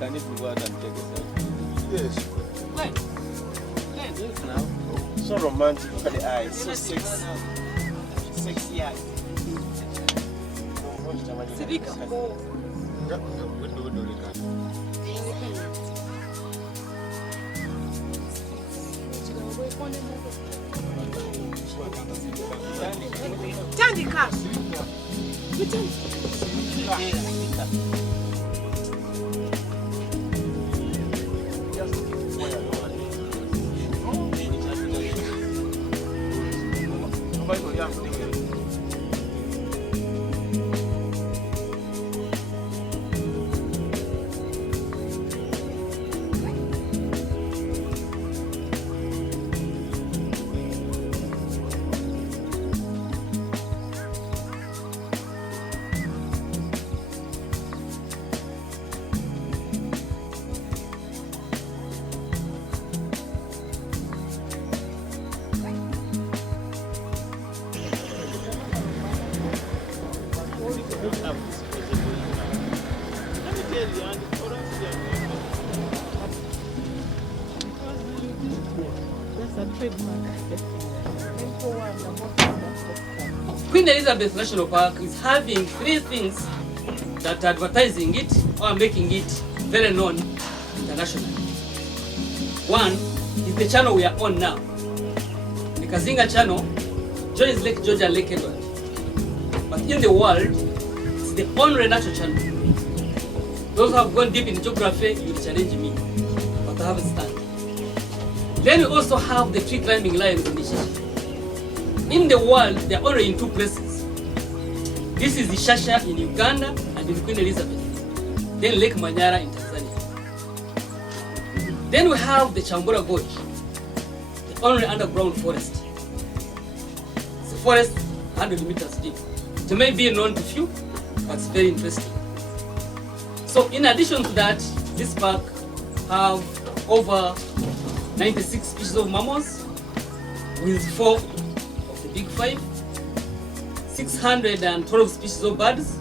can even go out and take a selfie. Yes. Now. So romantic for the eyes. So sexy. Sexy eyes. Queen Elizabeth National Park is having 3 things that are advertising it or making it very known internationally. One is the channel we are on now. The Kazinga Channel joins Lake George and Lake Edward. But in the world, it's the only natural channel. Those who have gone deep in geography, you will challenge me, but I haven't started. Then we also have the tree climbing lions in the Shasha. In the world, they are only in 2 places. This is the Shasha in Uganda and in Queen Elizabeth. Then Lake Manyara in Tanzania. Then we have the Chambura Gorge, the only underground forest. It's a forest 100 meters deep. It may be known to few, but it's very interesting. So in addition to that, this park have over 96 species of mammals, with 4 of the big 5, 612 species of birds,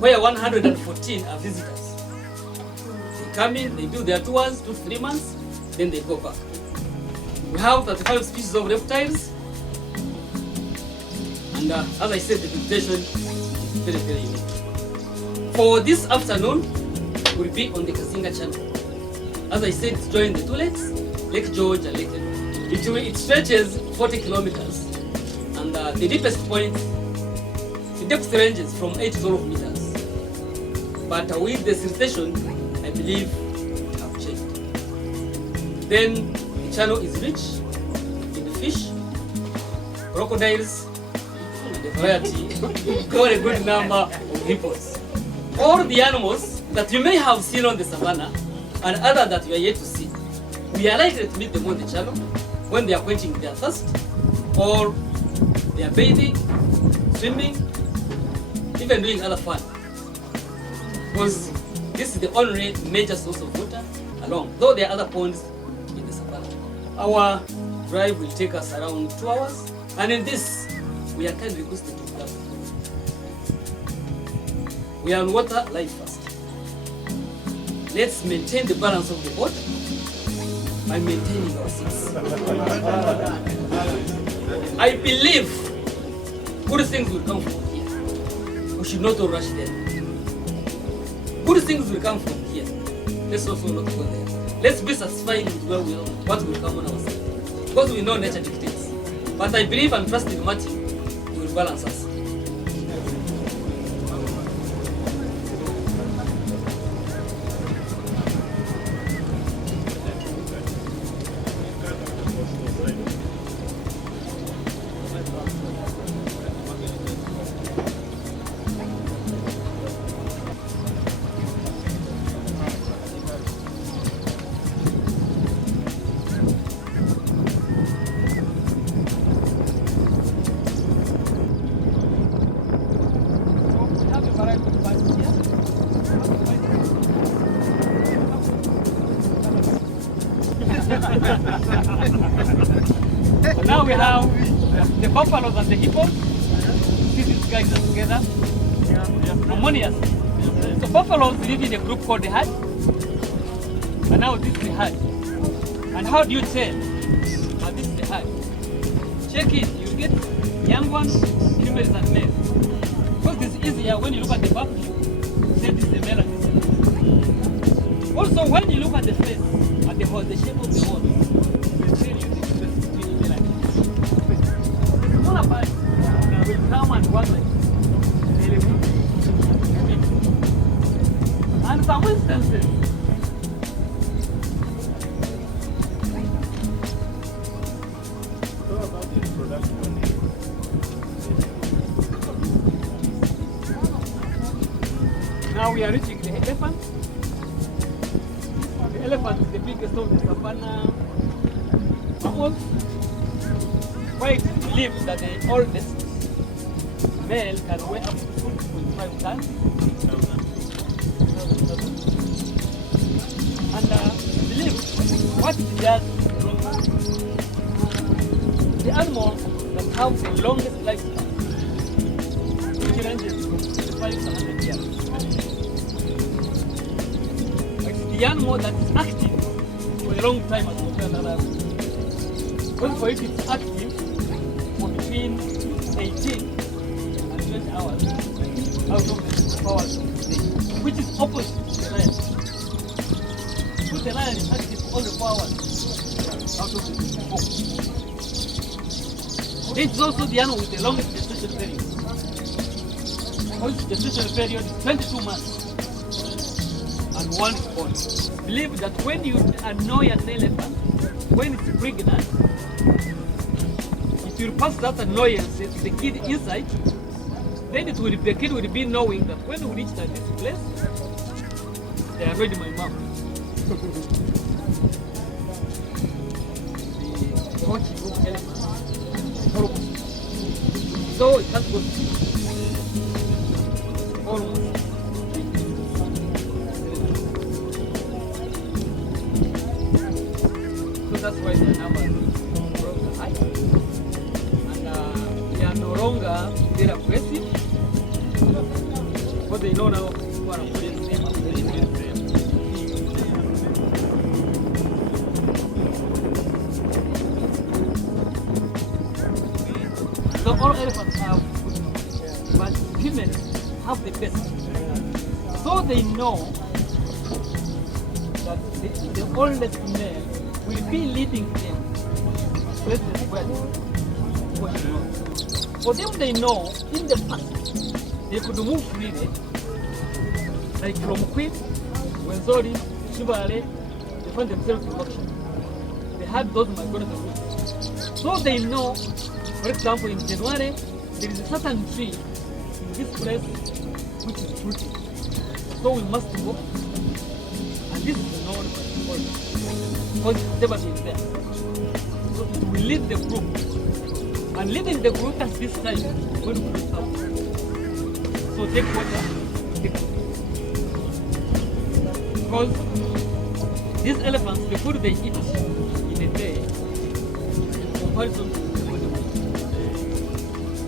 where 114 are visitors. They come in, they do their tours 2 to 3 months, then they go back. We have 35 species of reptiles, and as I said, the vegetation is very, very unique. For this afternoon, we'll be on the Kazinga Channel. As I said, it's joined the 2 lakes, Lake George and Lake Edward. It stretches 40 kilometers, and the deepest point, the depth ranges from 8 to 12 meters. But with the siltation, I believe have changed. Then the channel is rich in the fish, crocodiles, and a variety, quite a good number of hippos. All the animals that you may have seen on the savannah and other that you are yet to see, we are likely to meet them on the channel when they are quenching their thirst, or they are bathing, swimming, even doing other fun. Because this is the only major source of water along, though there are other ponds in the savannah. Our drive will take us around 2 hours, and in this, we are kindly requested to grab. We are on water life first. Let's maintain the balance of the boat by maintaining our seats. I believe good things will come from here. We should not rush there. Good things will come from here. Let's also not go there. Let's be satisfied with what will come on our side. Because we know nature dictates. But I believe and trust in Martin, he will balance us. Now we have the buffaloes and the hippos. See, these guys are together. Harmonious. So buffaloes live in a group called the herd. And now this is the herd. And how do you tell? Now this is the herd. Check it. You get young ones, females and males. Because it's easier when you look at the back view. Say this is the male and this is the female. Also, when you look at the face, at the horse, the shape of the horse, they tell you the difference between the male and the female. The smaller part will come and work like really good. And some instances, now we are reaching the elephant. The elephant is the biggest of the savannah mammals. Why it is believed that the oldest male can weigh up to 2.5 tons. And believe what it does the animals that have the longest lifespan, which ranges from 5 to 100 years. It's the animal that is active for a long time as compared to others. Because for it it's active for between 18 and 20 hours out of the 24 hours of the day, which is opposite to the lion. Because the lion is active for only 4 hours out of the 24. It's also the animal with the longest gestation period. Because the gestation period is 22 months and 1 is born. Believe that when you annoy an elephant, when it's pregnant, if you pass that annoyance to the kid inside, then the kid will be knowing that when we reach this place, they annoyed my mom. The coaching of elephant. So it has got almost. So that's why the numbers are high. And they are no longer very aggressive. But they know now what I'm putting them up. So all elephants have good, but females have the best. So they know that the oldest male will be leading them places where for them they know in the past they could move freely, like from Queen, Rwenzori, Shivale, they found themselves in auction. They had those migratory routes. So they know. For example, in January, there is a certain tree in this place which is fruiting. So we must go. And this is known for because it has never been there. So it will lead the group. And leading the group at this time when we reach out. So take water, take food. Because these elephants, the food they eat in a day, in comparison to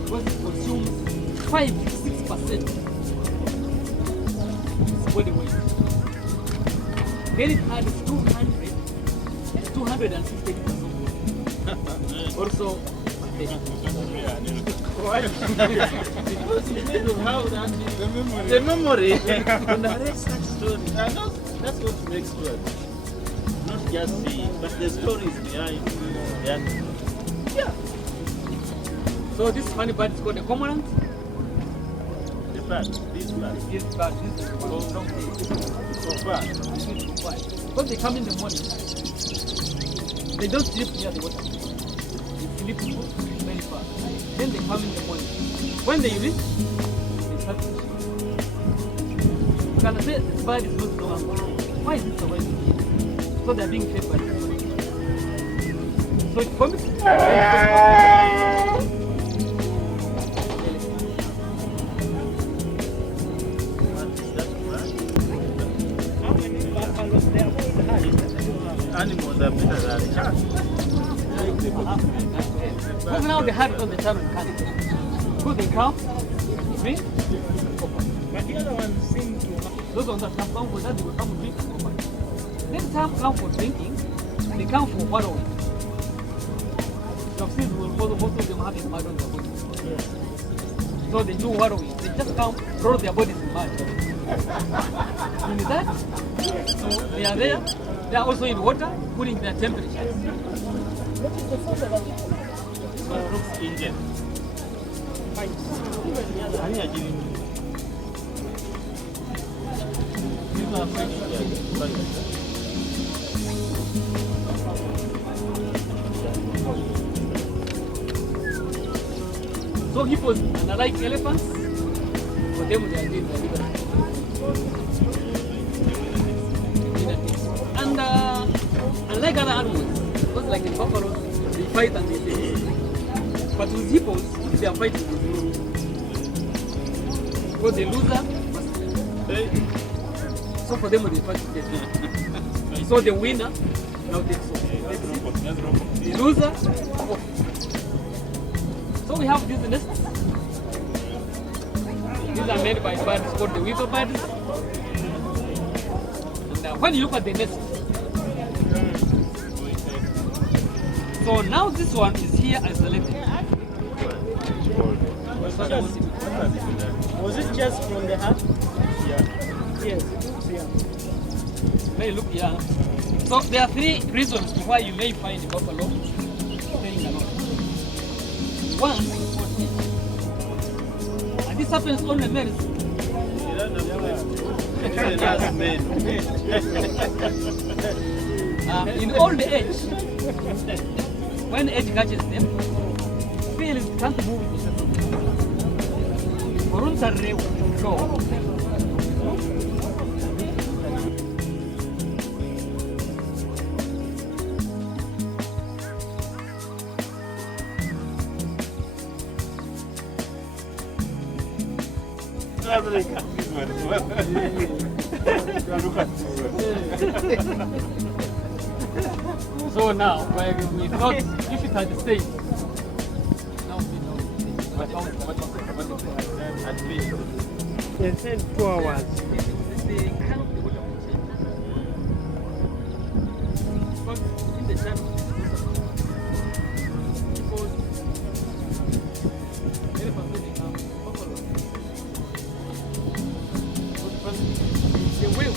because it consumes 5-6% its body weight. Then it has 260 liters. Also, The memory. To narrate such stories. That's what makes good. Not just seeing, but the stories behind. Yeah. So this funny bird is called a cormorant. The bird, this bird. This bird, this is long day. So far. Because they come in the morning, they don't sleep near the water. They sleep very far. Then they come in the morning. When they reach, they start fishing. You can say this bird is not normal. Why is it so wide? So they are being fed by the sun. So it comes. animals are better than cats. Because now they have it on the channel in Canada. Because they come, drink, But the other ones seem to those ones that come for that, they will come and drink. Then some come for drinking, they come for wallowing. You've seen most of them having mud on their body. So they do wallowing. They just come, roll their bodies in mud. In that, so they are there. They are also in water, putting their temperature. so it looks Indian. These are French. So hippos, unlike elephants, for them they are doing their liberty. And unlike other animals, because like in buffaloes, they fight and they lose. But with hippos, if they are fighting, they lose. Because the loser must pay. So for them they fight together. So the winner now takes off. The loser off. So we have these nests. These are made by birds called the weaver birds. And when you look at the nest, so now this one is here isolated. Was it just from the heart? Yeah. Yes, it looks young. May look young. So there are three reasons why you may find a buffalo staying alone. One is for age. And this happens on the males. In old age, when age catches them, females can't move with them. Voluntary withdraw. So now, where we thought if it had stayed, now we know. At least. They said 2 hours. The kind of the water will change. Because in the channel, because elephants when they come, buffalo. The whale.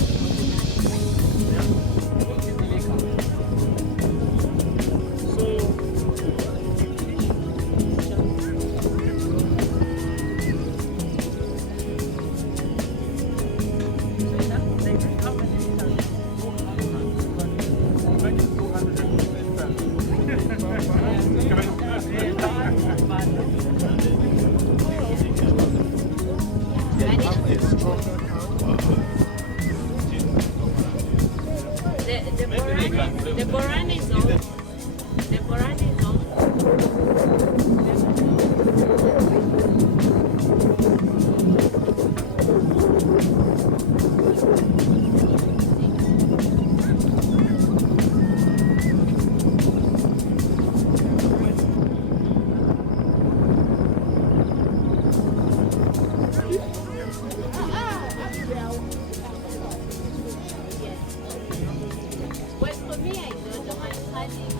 The Borani zone. The Borani zone. Well, for me, I don't know. My studying.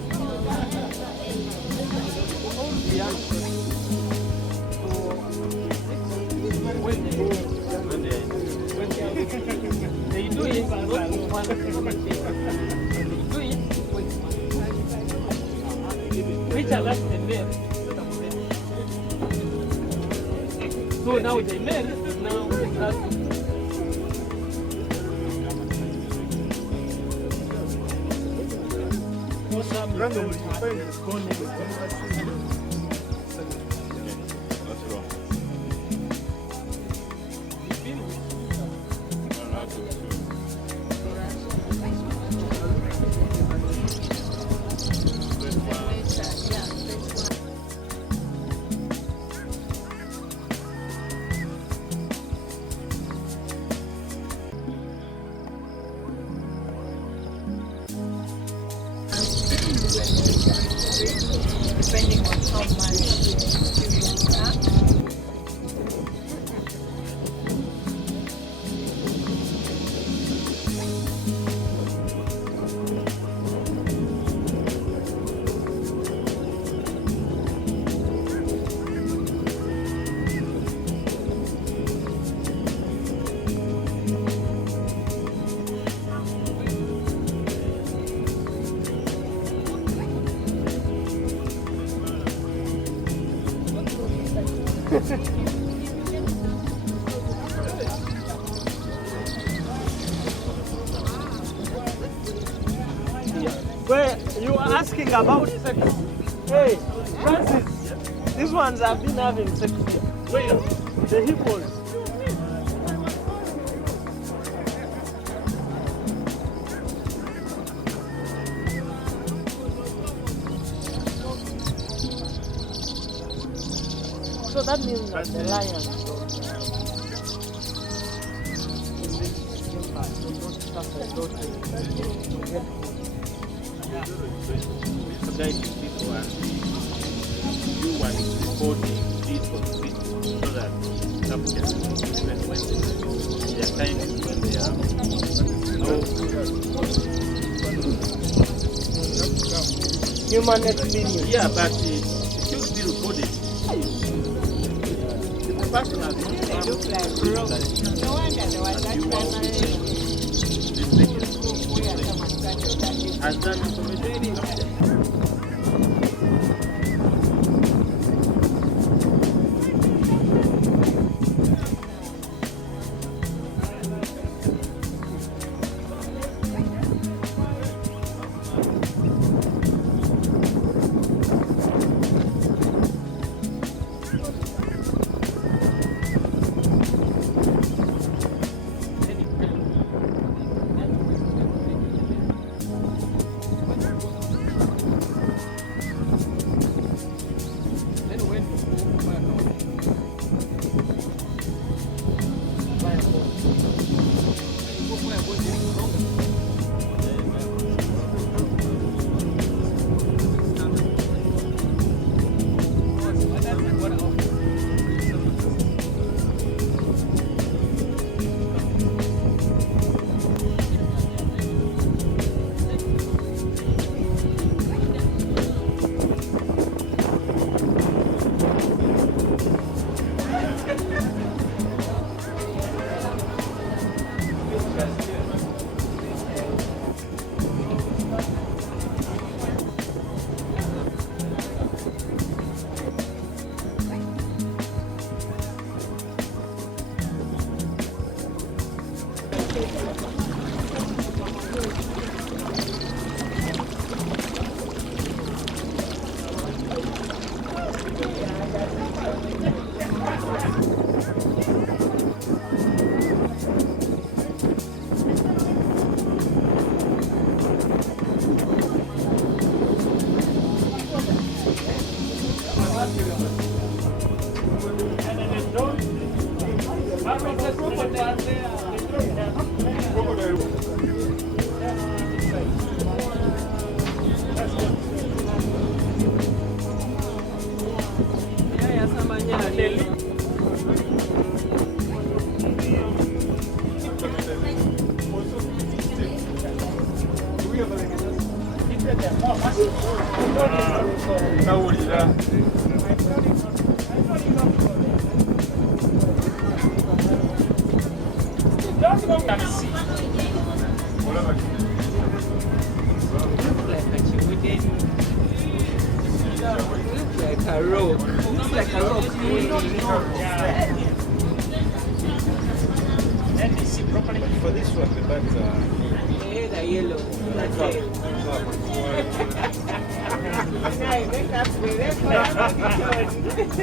They do it not for fun. They do it for which allows the male. So now the male now has Randomly, you find the phone next to you. What's wrong? Where you are asking about sex? Hey, Francis, these ones have been having sex. Where? The hippos. So that means that the lions Guys, this one, you want to report this for the people so that some can even when their time is when they are human experience. yeah, but it should be recorded. The person has not Look like rock. No wonder there was that primary. has done information.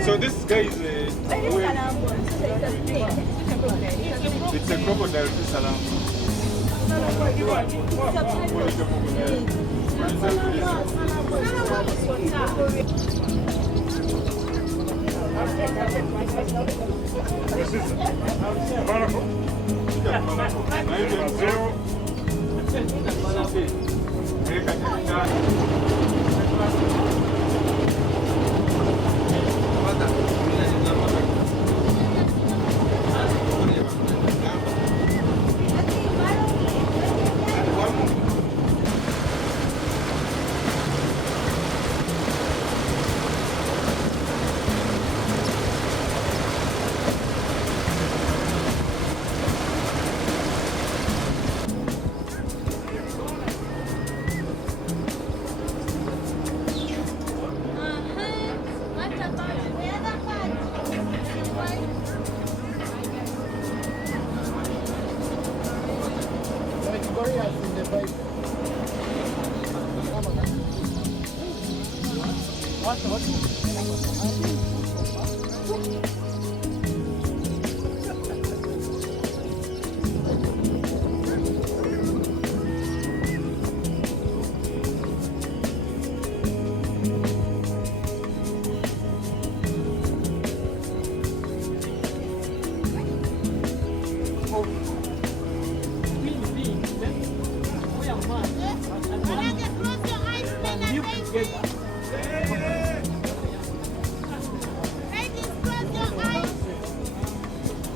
So this guy is it's a crocodile, this alarm.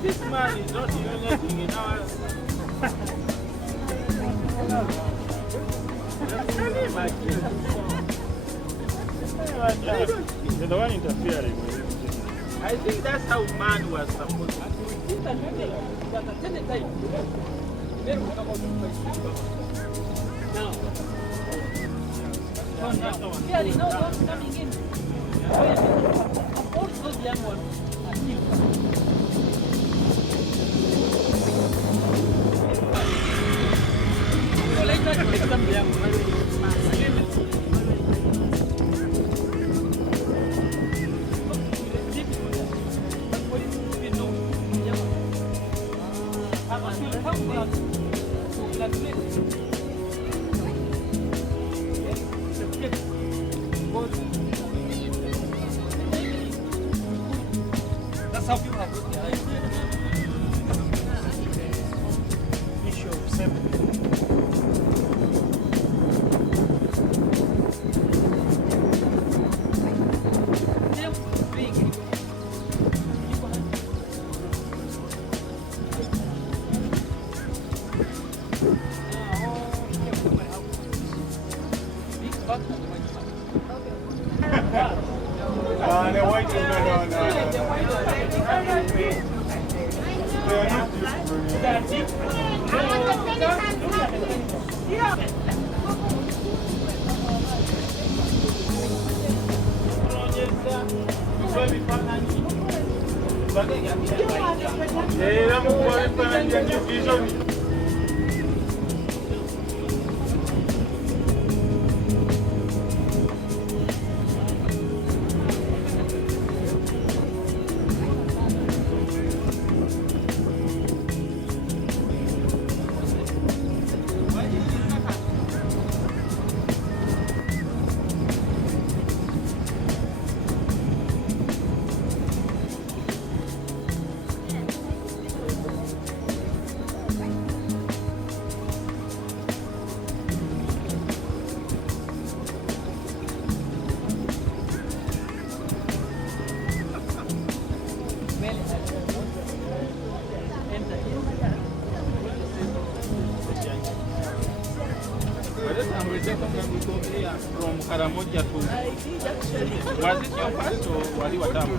This man is not even letting in our. You're the one interfering. I think that's how man was supposed to Clearly, no one's coming in. All those young ones are killed. So like that, for example, young ones. That's how people have looked at it. Issue of safety. The white is not on. They are not from Karamoja to. Was it your first or Wali Watamba?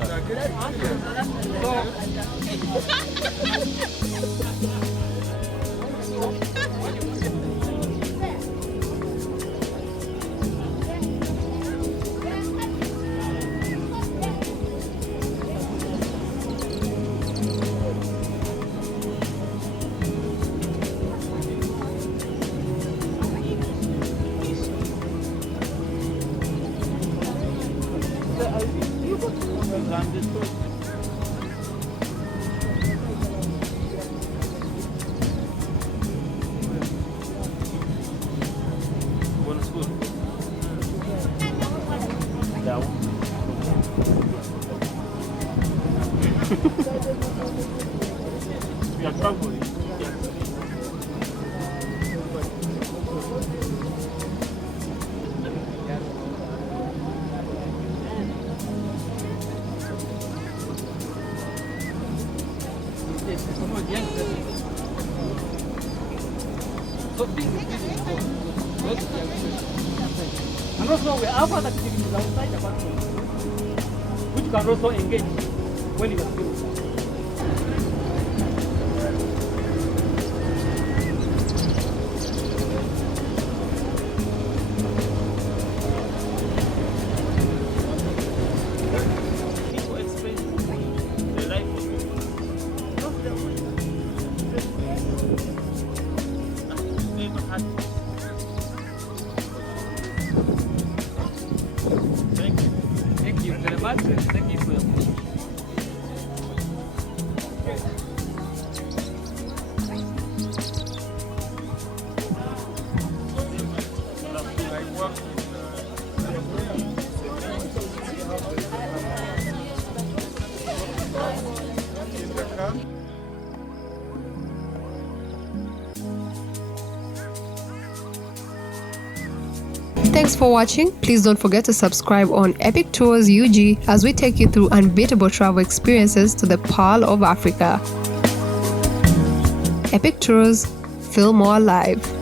We are traveling. And also we have other activities outside apart from this, which you can also engage when you are still. People explain the life of people. Never had. Thank you. Patrick, thank you for your question. Like what? In the car? Thanks for watching. Please don't forget to subscribe on Epic Tours UG as we take you through unbeatable travel experiences to the Pearl of Africa. Epic Tours, feel more alive.